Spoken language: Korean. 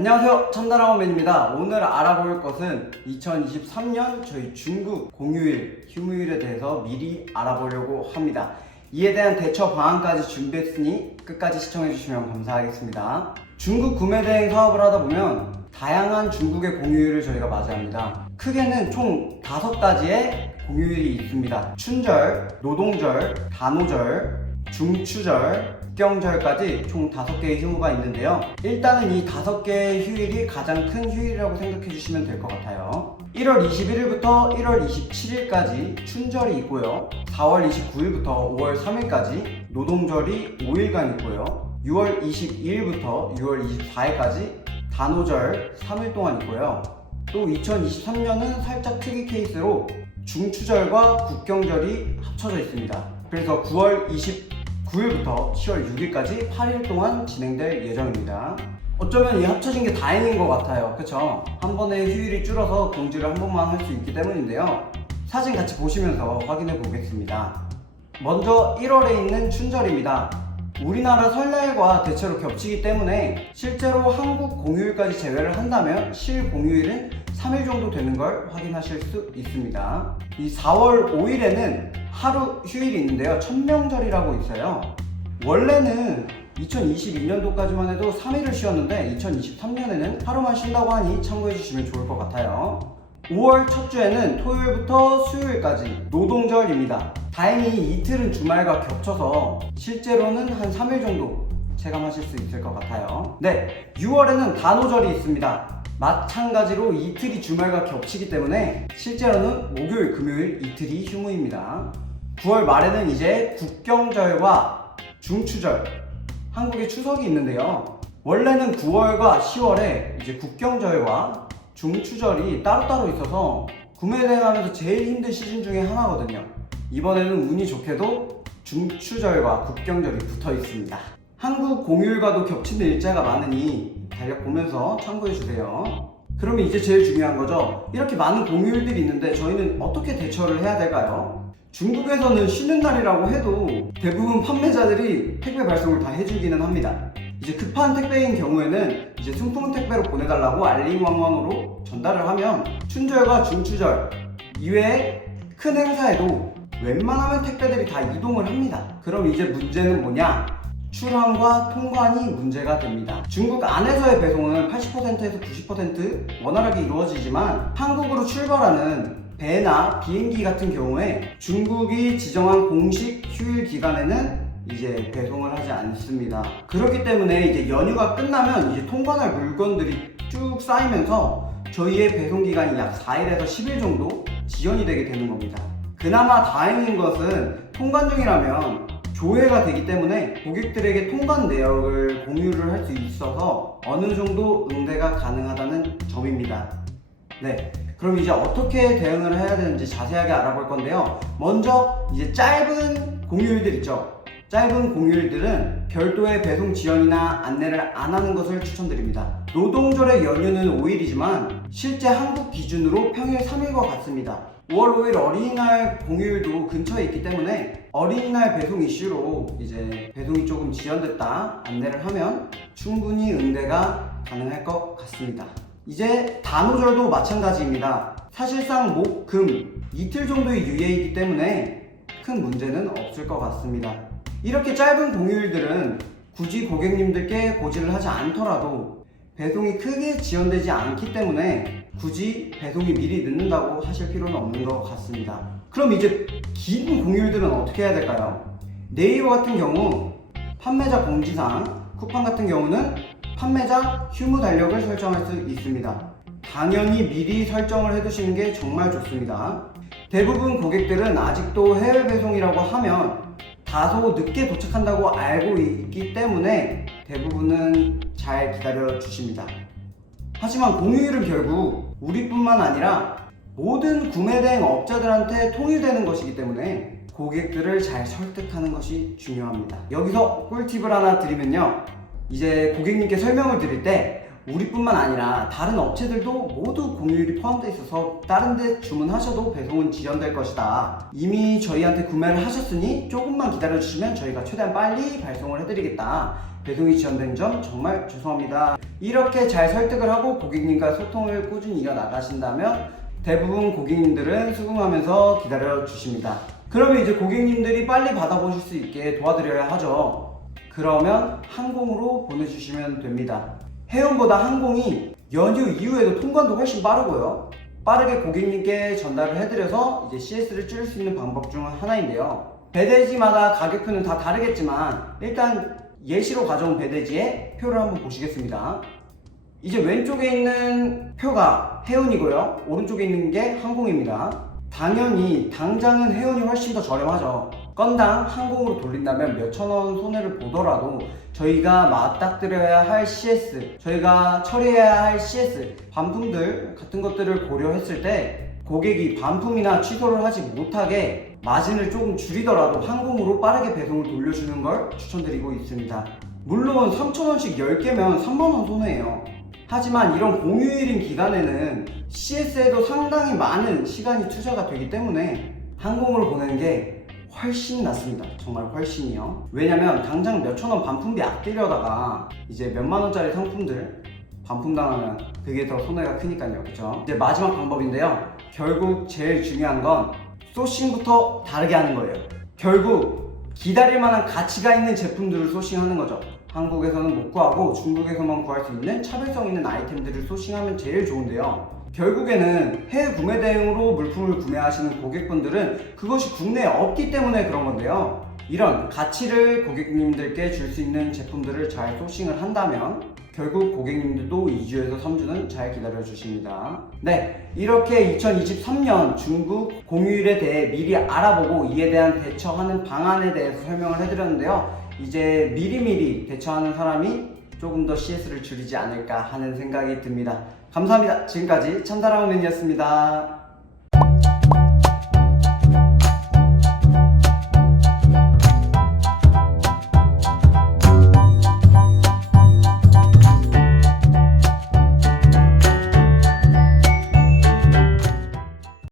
안녕하세요, 참다랑어맨입니다. 오늘 알아볼 것은 2023년 저희 중국 공휴일, 휴무일에 대해서 미리 알아보려고 합니다. 이에 대한 대처 방안까지 준비했으니 끝까지 시청해주시면 감사하겠습니다. 중국 구매대행 사업을 하다 보면 다양한 중국의 공휴일을 저희가 맞이합니다. 크게는 총 5가지의 공휴일이 있습니다. 춘절, 노동절, 단오절, 중추절, 국경절까지 총 5개의 휴무가 있는데요. 일단은 이 5개의 휴일이 가장 큰 휴일이라고 생각해 주시면 될 것 같아요. 1월 21일부터 1월 27일까지 춘절이 있고요. 4월 29일부터 5월 3일까지 노동절이 5일간 있고요. 6월 22일부터 6월 24일까지 단오절 3일 동안 있고요. 또 2023년은 살짝 특이 케이스로 중추절과 국경절이 합쳐져 있습니다. 그래서 9월 29일부터 10월 6일까지 8일 동안 진행될 예정입니다. 어쩌면 이 합쳐진 게 다행인 것 같아요. 그쵸? 한 번에 휴일이 줄어서 공지를 한 번만 할 수 있기 때문인데요. 사진 같이 보시면서 확인해 보겠습니다. 먼저 1월에 있는 춘절입니다. 우리나라 설날과 대체로 겹치기 때문에 실제로 한국 공휴일까지 제외를 한다면 실 공휴일은 3일 정도 되는 걸 확인하실 수 있습니다. 이 4월 5일에는 하루 휴일이 있는데요. 천명절이라고 있어요. 원래는 2022년도까지만 해도 3일을 쉬었는데 2023년에는 하루만 쉰다고 하니 참고해 주시면 좋을 것 같아요. 5월 첫 주에는 토요일부터 수요일까지 노동절입니다. 다행히 이틀은 주말과 겹쳐서 실제로는 한 3일 정도 체감하실 수 있을 것 같아요. 네, 6월에는 단오절이 있습니다. 마찬가지로 이틀이 주말과 겹치기 때문에 실제로는 목요일, 금요일 이틀이 휴무입니다. 9월 말에는 이제 국경절과 중추절, 한국에 추석이 있는데요. 원래는 9월과 10월에 이제 국경절과 중추절이 따로따로 있어서 구매 대행하면서 제일 힘든 시즌 중에 하나거든요. 이번에는 운이 좋게도 중추절과 국경절이 붙어 있습니다. 한국 공휴일과도 겹치는 일자가 많으니 달력 보면서 참고해 주세요. 그러면 이제 제일 중요한 거죠. 이렇게 많은 공휴일들이 있는데 저희는 어떻게 대처를 해야 될까요? 중국에서는 쉬는 날이라고 해도 대부분 판매자들이 택배 발송을 다 해주기는 합니다. 이제 급한 택배인 경우에는 이제 순품 택배로 보내달라고 알림왕왕으로 전달을 하면 춘절과 중추절 이외에 큰 행사에도 웬만하면 택배들이 다 이동을 합니다. 그럼 이제 문제는 뭐냐? 출항과 통관이 문제가 됩니다. 중국 안에서의 배송은 80%에서 90% 원활하게 이루어지지만 한국으로 출발하는 배나 비행기 같은 경우에 중국이 지정한 공식 휴일 기간에는 이제 배송을 하지 않습니다. 그렇기 때문에 이제 연휴가 끝나면 이제 통관할 물건들이 쭉 쌓이면서 저희의 배송 기간이 약 4일에서 10일 정도 지연이 되게 되는 겁니다. 그나마 다행인 것은 통관 중이라면 조회가 되기 때문에 고객들에게 통관 내역을 공유를 할 수 있어서 어느 정도 응대가 가능하다는 점입니다. 네, 그럼 이제 어떻게 대응을 해야 되는지 자세하게 알아볼 건데요. 먼저 이제 짧은 공휴일들 있죠. 짧은 공휴일들은 별도의 배송 지연이나 안내를 안 하는 것을 추천드립니다. 노동절의 연휴는 5일이지만 실제 한국 기준으로 평일 3일과 같습니다. 5월 5일 어린이날 공휴일도 근처에 있기 때문에 어린이날 배송 이슈로 이제 배송이 조금 지연됐다 안내를 하면 충분히 응대가 가능할 것 같습니다. 이제 단오절도 마찬가지입니다. 사실상 목, 금 이틀 정도의 유예이기 때문에 큰 문제는 없을 것 같습니다. 이렇게 짧은 공휴일들은 굳이 고객님들께 고지를 하지 않더라도 배송이 크게 지연되지 않기 때문에 굳이 배송이 미리 늦는다고 하실 필요는 없는 것 같습니다. 그럼 이제 긴 공휴일들은 어떻게 해야 될까요? 네이버 같은 경우 판매자 공지사항, 쿠팡 같은 경우는 판매자 휴무 달력을 설정할 수 있습니다. 당연히 미리 설정을 해두시는 게 정말 좋습니다. 대부분 고객들은 아직도 해외 배송이라고 하면 다소 늦게 도착한다고 알고 있기 때문에 대부분은 잘 기다려 주십니다. 하지만 공휴일은 결국 우리뿐만 아니라 모든 구매대행 업자들한테 통일되는 것이기 때문에 고객들을 잘 설득하는 것이 중요합니다. 여기서 꿀팁을 하나 드리면요. 이제 고객님께 설명을 드릴 때 우리뿐만 아니라 다른 업체들도 모두 공휴일이 포함되어 있어서 다른 데 주문하셔도 배송은 지연될 것이다. 이미 저희한테 구매를 하셨으니 조금만 기다려주시면 저희가 최대한 빨리 발송을 해드리겠다. 배송이 지연된 점 정말 죄송합니다. 이렇게 잘 설득을 하고 고객님과 소통을 꾸준히 이어나가신다면 대부분 고객님들은 수긍하면서 기다려 주십니다. 그러면 이제 고객님들이 빨리 받아보실 수 있게 도와드려야 하죠. 그러면 항공으로 보내주시면 됩니다. 해운보다 항공이 연휴 이후에도 통관도 훨씬 빠르고요. 빠르게 고객님께 전달을 해드려서 이제 CS를 줄일 수 있는 방법 중 하나인데요. 배대지마다 가격표는 다 다르겠지만 일단 예시로 가져온 배대지의 표를 한번 보시겠습니다. 이제 왼쪽에 있는 표가 해운이고요. 오른쪽에 있는 게 항공입니다. 당연히 당장은 해운이 훨씬 더 저렴하죠. 건당 항공으로 돌린다면 몇천원 손해를 보더라도 저희가 맞닥뜨려야 할 CS, 저희가 처리해야 할 CS, 반품들 같은 것들을 고려했을 때 고객이 반품이나 취소를 하지 못하게 마진을 조금 줄이더라도 항공으로 빠르게 배송을 돌려주는 걸 추천드리고 있습니다. 물론 3,000원씩 10개면 3만원 손해예요. 하지만 이런 공휴일인 기간에는 CS에도 상당히 많은 시간이 투자가 되기 때문에 항공으로 보내는 게 훨씬 낫습니다. 정말 훨씬이요. 왜냐면 당장 몇천원 반품비 아끼려다가 이제 몇만원짜리 상품들 반품당하면 그게 더 손해가 크니까요. 그쵸? 이제 마지막 방법인데요. 결국 제일 중요한 건 소싱부터 다르게 하는 거예요. 결국 기다릴 만한 가치가 있는 제품들을 소싱하는 거죠. 한국에서는 못 구하고 중국에서만 구할 수 있는 차별성 있는 아이템들을 소싱하면 제일 좋은데요. 결국에는 해외 구매 대행으로 물품을 구매하시는 고객분들은 그것이 국내에 없기 때문에 그런 건데요. 이런 가치를 고객님들께 줄 수 있는 제품들을 잘 소싱을 한다면 결국 고객님들도 2주에서 3주는 잘 기다려 주십니다. 네, 이렇게 2023년 중국 공휴일에 대해 미리 알아보고 이에 대한 대처하는 방안에 대해서 설명을 해드렸는데요. 이제 미리미리 대처하는 사람이 조금 더 CS를 줄이지 않을까 하는 생각이 듭니다. 감사합니다. 지금까지 참다라우맨이었습니다.